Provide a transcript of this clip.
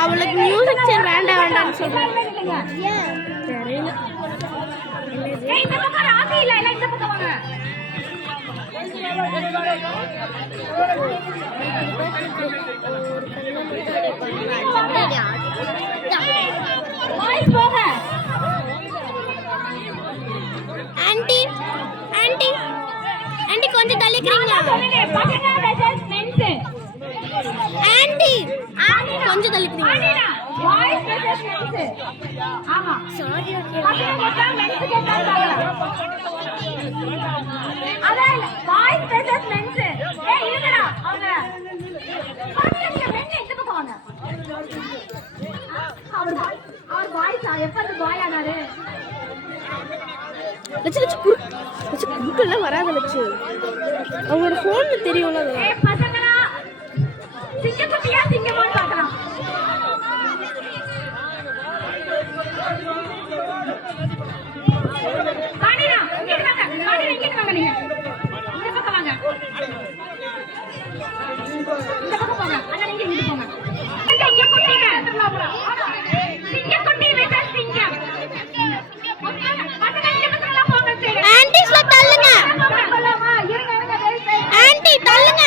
அவளுக்கு மியூசிக் சேர் வேண்டாம் வேண்டாம்னு சொல்றேன். தெரியல. ஆன்ட்டி ஆன்ட்டி ஆன்ட்டி கொஞ்சம் தள்ளிக்கிறீங்களா? ஆன்ட்டி கொஞ்சம் தள்ளிக்கிறீங்களா? குறுக்கெல்லாம் வராத லட்சு. அவங்களோட போன்ல தெரியும்ல. சிங்கக்குட்டியா சிங்கமான்னு பார்க்கலாம். பாண்டினா இங்க வாங்க. பாண்டினா இங்க வாங்க. நீங்க இந்த பக்கம் வாங்க. இந்த பக்கம் போங்க. அண்ணா நீங்க இங்க போங்க. இங்க குட்டிங்க. சிங்கக்குட்டி வெட்ட சிங்கம். ஆன்ட்டிஸ்ல தள்ளுங்க. ஆன்ட்டி தள்ளுங்க.